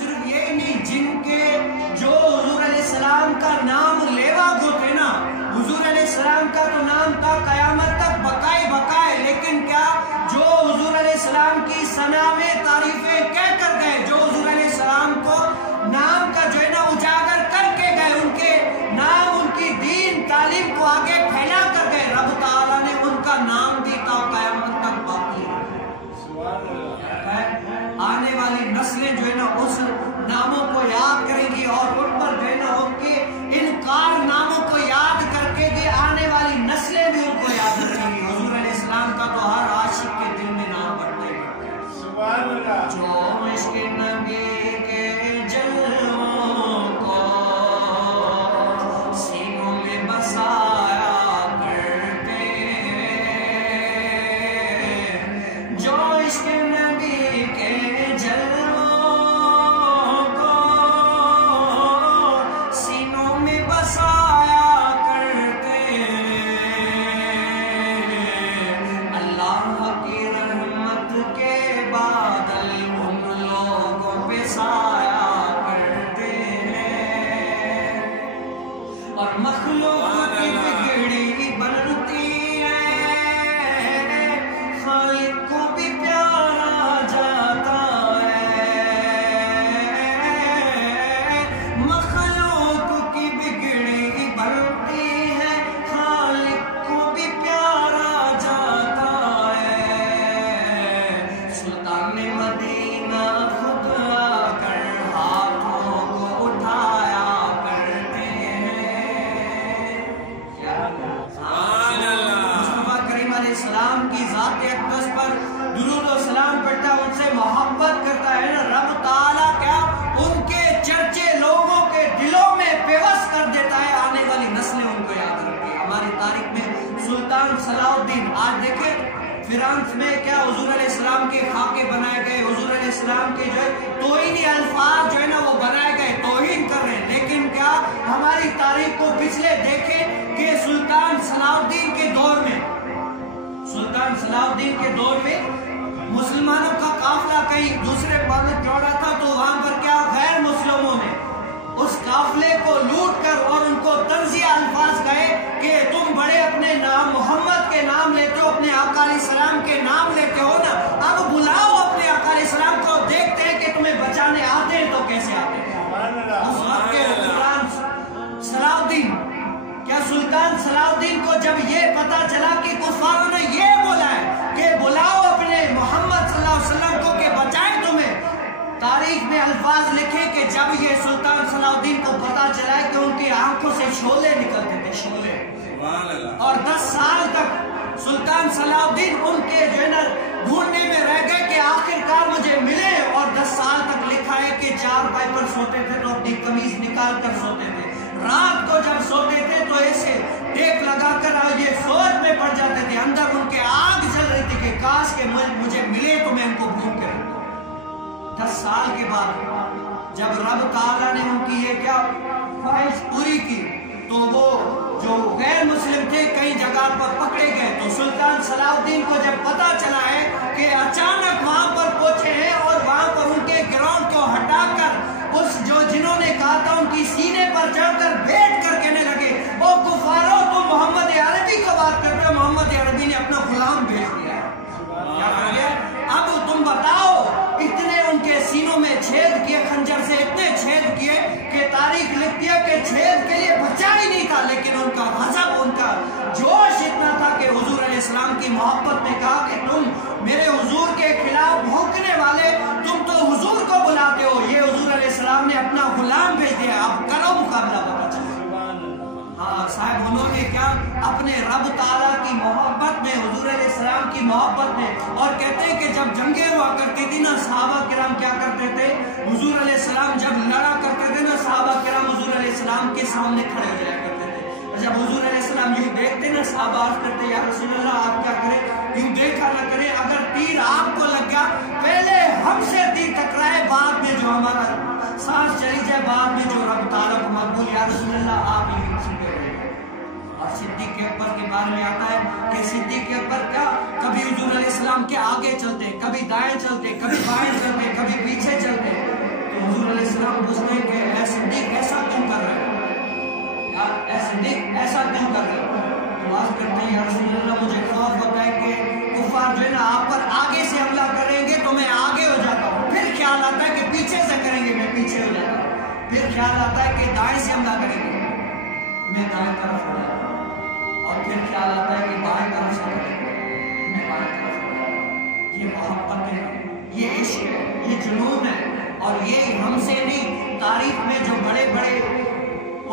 صرف یہ نہیں، جن کے جو حضور علیہ السلام کا نام لیوا گو تھے نا، حضور علیہ السلام کا تو نام تھا قیامت تک بقائے، لیکن کیا جو حضور علیہ السلام کی ثنا میں تعریفیں کہہ کر گئے، جو حضور علیہ السلام کو نام کا جو ہے نا اجاگر کر کے گئے، ان کے نام، ان کی دین تعلیم کو آگے پھیلا کر گئے، رب تعالیٰ نے ان کا نام دی تا قیامت تک باقی ہے۔ آنے والی نسلیں جو ہے نا اس ناموں کو یاد کریں گی، اور ان پر جو ہے نا ان کے ان کارناموں کو یاد کر کے کہ آنے والی نسلیں بھی ان کو یاد رکھیں گی۔ حضور علیہ السلام کا تو ہر عاشق کے دل میں نام بڑھتے ہیں۔ جو عشق نبی کے جلووں کو سینوں میں بسایا کرتے ہیں، جو عشق نبی کے جلووں کو سینوں میں بسایا کرتے ہیں، اللہ کی رحمت کے بادل ان لوگوں پہ سایہ کرتے ہیں، اور مخلوق کی بگڑی بنتی ہے، خالق کو بھی پیارا جاتا ہے، مخلوق کی بگڑی بنتی ہے، خالق کو بھی پیارا جاتا ہے، سلطان مدینہ خود آ کر ہاتھوں کو اٹھایا کرتے ہیں۔ مصطفیٰ کریم علیہ السلام کی ذات اقدس پر درود و سلام پڑھتا ہے، ان سے محبت کرتا ہے نا، رب تعالیٰ کیا ان کے چرچے لوگوں کے دلوں میں پیوست کر دیتا ہے، آنے والی نسلیں ان کو یاد رکھتی ہیں۔ ہماری تاریخ میں سلطان صلاح الدین، آج دیکھیں فرانس میں کیا حضور علیہ السلام کے خاکے بنائے گئے، حضور علیہ السلام کے جو ہے توہینی الفاظ جو ہے نا وہ بنائے گئے، توہین کر رہے ہیں، لیکن کیا ہماری تاریخ کو پچھلے دیکھیں کہ سلطان صلاح الدین کے دور میں، سلطان صلاح الدین کے دور میں مسلمانوں کا قافلہ کہیں دوسرے ملک جوڑا تھا، تو وہاں پر کیا غیر مسلموں نے اس قافلے کو لوٹ کر اور ان کو تنزیہ الفاظ کہے کہ تم بڑے اپنے نام محمد کے نام لیتے ہو، اپنے آقا علیہ السلام کے نام لیتے ہو نا، اب بلاؤ اپنے آقا علیہ السلام کو، دیکھتے ہیں کہ تمہیں بچانے آتے ہیں تو کیسے آتے ہیں۔ اس وقت کے حکمران صلاح الدین، کیا سلطان صلاح الدین کو جب یہ پتا چلا کہ کفاروں نے یہ بولا ہے کہ بلاؤ اپنے محمد صلی اللہ علیہ وسلم کو کہ بچائے تمہیں، تاریخ میں الفاظ لکھے کہ جب یہ سلطان صلاح الدین کو پتا چلا ہے کہ ان کی آنکھوں سے شعلے نکلتے تھے، شعلے، اور 10 سال تک سلطان صلاح الدین ان کے جو ہے نا ڈھونڈنے میں رہ گئے کہ آخر کار مجھے ملے، اور 10 سال تک لکھا ہے کہ 4 پائے پر سوتے تھے تو اپنی قمیض نکال کر سوتے تھے، رات کو جب سوتے تھے تو ایسے ٹیپ لگا کر یہ سوچ میں پڑ جاتے تھے، اندر ان کے آگ جل رہی تھی کہ کاش کہ مجھے ملے تو میں ان کو بھون کر۔ 10 سال کے بعد جب رب تعالیٰ نے ان کی یہ کیا خواہش پوری کی، تو وہ جو غیر مسلم تھے کئی جگہ پر پکڑے گئے، تو سلطان صلاح الدین کو جب پتا چلا ہے کہ اچانک وہاں پر پہنچے ہیں اور وہاں پر ان کے گراؤنڈ کو ہٹا کر اس جو جنہوں نے کہا تھا ان کی سینے پر چڑھ کر بیٹھ کر کہنے لگے، او کفارو تم محمد عربی کا بات کرتے ہو، محمد عربی نے اپنا غلام بھیج دیا ہے، کیا کر گیا، اب تم بتاؤ، اتنے ان کے سینوں میں چھید کیے خنجر سے، اتنے چھید کیے کہ تاریخ لکھتی ہے کہ چھید کے لیے بچا ہی نہیں تھا، لیکن ان کا غضب، ان کا جوش اتنا تھا کہ حضور علیہ السلام کی محبت نے کہا کہ تم میرے حضور کے خلاف بھونکنے والے، تم تو حضور کو بلاتے ہو، یہ حضور علیہ السلام نے اپنا غلام بھیج دیا، اب کرو مقابلہ، پتا چلا۔ ہاں صاحب، انہوں نے کیا اپنے رب تعالیٰ کی محبت میں، حضور علیہ السلام کی محبت میں، اور کہتے ہیں کہ جب جنگیں ہوا کرتی تھی نا، صحابہ کرام کیا کرتے تھے، حضور علیہ السلام جب لڑا کرتے تھے نا، صحابہ کرام حضور علیہ السلام کے سامنے کھڑے ہو جایا کرتے تھے، اور جب حضور علیہ السلام یوں دیکھتے نا، صحابہ عرض کرتے، یا رسول اللہ آپ کیا کریں، یوں دیکھا نہ کریں، اگر تیر آپ کو لگ گیا پہلے ہم سے تیر ٹکرائے، بعد میں جو ہمارا سانس چلی جائے، بعد میں جو رب تعالیٰ کو مقبول، یا رسول اللہ آپ ہی اور صدیق اکبر کے بارے میں آتا ہے کہ صدیق اکبر کیا کبھی حضور علیہ السلام کے آگے چلتے، کبھی دائیں چلتے، کبھی بائیں چلتے، کبھی پیچھے چلتے، تو حضور علیہ کو پوچھتے ہیں کہ اے صدیق ایسا کیوں کر رہے ہو، اے صدیق ایسا کیوں کر رہے ہو؟ تو آج کرتے ہیں یا رسول اللہ مجھے خوف ہوتا ہے کہ کفار جو ہے نا آپ پر آگے سے حملہ کریں گے تو میں آگے ہو جاتا ہوں، پھر خیال آتا ہے کہ پیچھے سے کریں گے میں پیچھے ہو جاتا ہوں، پھر خیال آتا ہے کہ دائیں سے حملہ کریں گے میں دائیں طرف ہو جاتا ہوں، اور پھر خیال آتا ہے کہ بائیں طرف سے کریں گے میں بائیں طرف ہو جاتا ہوں۔ یہ محبت ہے، یہ عشق ہے، یہ جنون ہے، اور یہ ہم سے نہیں، تاریخ میں جو بڑے بڑے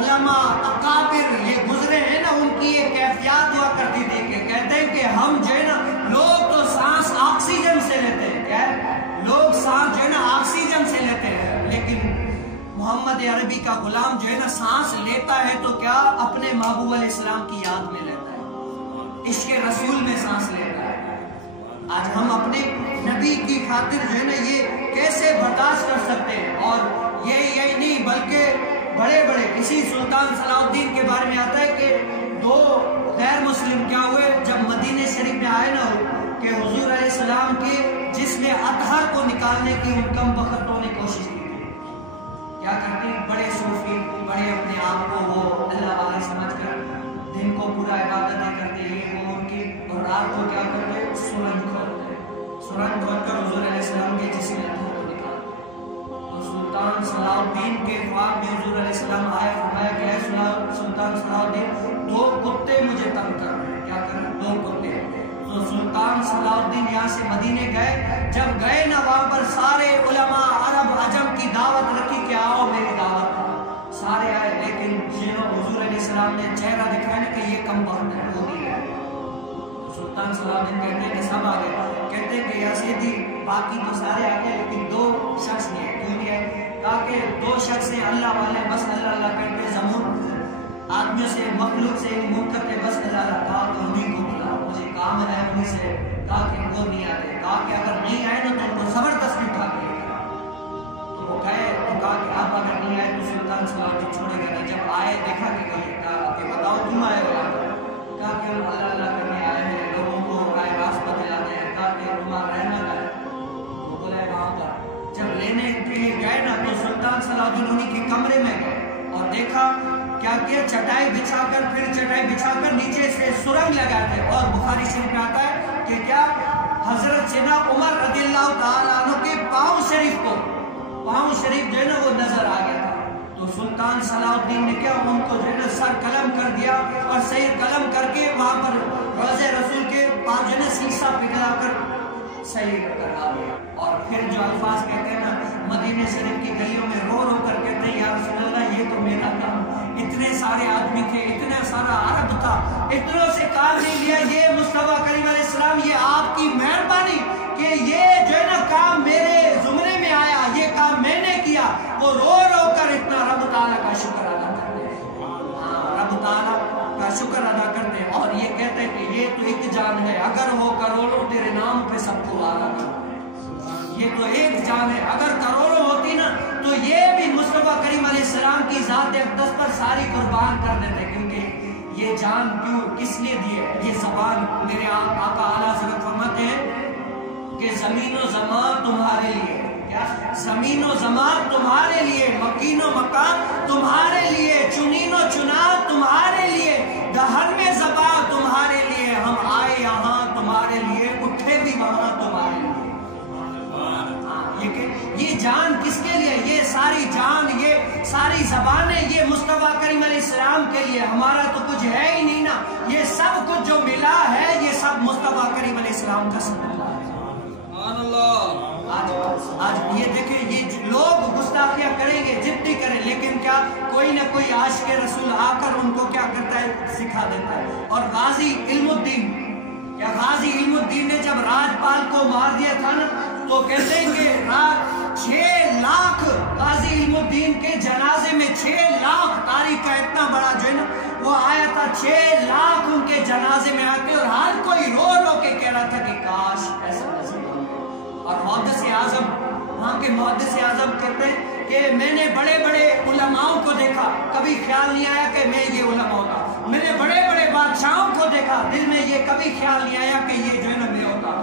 علماء اکابر یہ گزرے ہیں نا ان کی یہ کیفیات ہوا کرتی تھی کہ کہتے ہیں کہ ہم جو ہے نا لوگ تو سانس آکسیجن سے لیتے ہیں، کیا ہے لوگ سانس جو ہے نا آکسیجن سے لیتے ہیں، لیکن محمد عربی کا غلام جو ہے نا سانس لیتا ہے تو کیا اپنے محبوب علیہ السلام کی یاد میں لیتا ہے، عشق رسول میں سانس لیتا ہے۔ آج ہم اپنے نبی کی خاطر جو ہے نا یہ کیسے برداشت کر سکتے ہیں؟ اور یہی نہیں بلکہ بڑے بڑے اسی سلطان صلاح الدین کے بارے میں آتا ہے کہ دو غیر مسلم کیا ہوئے جب مدینہ شریف میں آئے نا کہ حضور علیہ السلام کے جسم اطہر کو نکالنے کی ان کم بختوں نے کوشش کی تھی، کیا کرتے ہیں بڑے صوفی بڑے اپنے آپ کو وہ اللہ والا سمجھ کر دن کو پورا عبادتیں کرتے ہیں وہ ان کی، اور رات کو کیا کرتے ہیں سورج کھولتے ہیں، سورج کھول کر حضور علیہ السلام کے جسم اطہر کو نکالتے ہیں۔ تو سلطان صلاح الدین کے خواب میں حضور علیہ السلام آیا، فرمایا کہ اے سلطان صلاح الدین دو کتے مجھے تنگ کر رہے ہیں، کیا کر رہے ہیں دو کتے۔ تو سلطان صلاح الدین یہاں سے مدینے گئے، جب گئے نا وہاں پر سارے علماء عرب عجم کی دعوت رکھی کہ آؤ میری دعوت، سارے آئے، لیکن جنہوں حضور علیہ السلام نے چہرہ دکھایا نا کہ یہ کم وقت ہے وہ نہیں ہے۔ سلطان صلاح الدین کہتے ہیں کہ سب آگے، کہتے ہیں کہ یا سیدھی باقی تو سارے آگے لیکن دو شخص نہیں ہے، کیوں نہیں ہے؟ تاکہ دو شخص ہیں اللہ والے بس اللہ اللہ کہتے زمون آدمیوں سے مخلوق سے منکر کے بس اللہ اللہ، کہا کہ انہیں کو بلا مجھے کام ہے انہیں سے، کہا کہ وہ نہیں آتے، کہا کہ اگر نہیں آئے نا تو ان کو زبردستی اٹھا کے لے گا، تو وہ گئے تو کہا کہ آپ اگر نہیں آئے تو سلطان صلاح الدین چھوڑے گا نہیں، جب آئے دیکھا کہ کہا کہ بتاؤ کیوں آئے ہو یہاں پر، کہا کہ ہم اللہ اللہ کرنے آئے ہیں، لوگوں کو رائے راست دلاتے ہیں، کہا کہ تمہارا رہنا کا ہے، وہ بولا ہے وہاں پر جب لینے کے لیے گئے نا تو سلطان صلاح الدین انہیں کے کمرے میں گئے اور دیکھا کیا کیا چٹائی بچھا کر پھر چٹائی بچھا کر نیچے سے سرنگ لگاتے، اور بخاری شریف میں آتا ہے کہ کیا حضرت سیدنا عمر رضی اللہ تعالیٰ عنہ کے پاؤں شریف کو پاؤں شریف جو ہے نا وہ نظر آ گیا تھا، تو سلطان صلاح الدین نے کیا ان کو جو ہے نا سر قلم کر دیا اور سر قلم کر کے وہاں پر روضہ رسول کے پاس جو ہے نا سیسا پگھلا کر صحیح کرا دیا، اور پھر جو الفاظ کہتے ہیں نا مدینہ شریف کی گلیوں میں رو رو کر کہتے ہیں یا رسول اللہ یہ تو میرا کام، اتنے سارے آدمی تھے، اتنا سارا عرب تھا، اتنوں سے کام نہیں لیا، یہ مصطفیٰ کریم علیہ السلام یہ آپ کی مہربانی کہ یہ جو ہے نا کام میرے زمرے میں آیا، یہ کام میں نے کیا، وہ رو رو کر اتنا رب تعالیٰ کا شکر ادا کرتے ہیں، رب تعالیٰ کا شکر ادا کرتے ہیں، اور یہ کہتے ہیں کہ یہ تو ایک جان ہے، اگر ہو کروڑوں تیرے نام پہ سب کو آگا کرتے ہیں، یہ تو ایک جان ہے، اگر کروڑوں ہوتی نا تو یہ بھی مصطفیٰ کریم علیہ السلام کی ذات اقدس پر ساری قربان کر دیتے، کیونکہ یہ جان کیوں کس لیے دی ہے؟ یہ زبان میرے آقا اعلیٰ حضرت فرماتے ہیں کہ زمین و زمان تمہارے لیے، کیا زمین و زمان تمہارے لیے، مکین و مکان تمہارے لیے، چنین و چنان تمہارے لیے، دہن میں زبان تمہارے لیے، ہم آئے یہاں تمہارے لیے، اٹھے بھی وہاں تمہارے لیے۔ یہ جان کس کے لیے؟ یہ ساری جان، یہ ساری زبانیں، یہ مصطفیٰ کریم علیہ السلام کے لیے، ہمارا تو کچھ ہے ہی نہیں نا، یہ سب کچھ جو ملا ہے یہ سب مصطفیٰ کریم علیہ السلام کا صدقہ ہے۔ سبحان اللہ۔ آج یہ دیکھیں یہ لوگ گستاخیاں کریں گے جتنی کریں، لیکن کیا کوئی نہ کوئی عاشق رسول آ کر ان کو کیا کرتا ہے سکھا دیتا ہے۔ اور غازی علم الدین، کیا غازی علم الدین نے جب راجپال کو مار دیا تھا نا تو کہتے ہیں کہ 6 لاکھ غازی علم الدین کے جنازے میں 6 لاکھ تاریخ کا اتنا بڑا جو ہے نا وہ آیا تھا، 6 لاکھ ان کے جنازے میں آتے، اور ہر کوئی رو رو کے کہہ رہا تھا کہ کاش ایسا نصیب ہو۔ اور محدث اعظم، وہاں کے محدث اعظم کہتے ہیں کہ میں نے بڑے بڑے علماؤں کو دیکھا، کبھی خیال نہیں آیا کہ میں یہ علماء ہوتا، میں نے بڑے بڑے بادشاہوں کو دیکھا، دل میں یہ کبھی خیال نہیں آیا کہ یہ جو ہے نا میں ہوتا،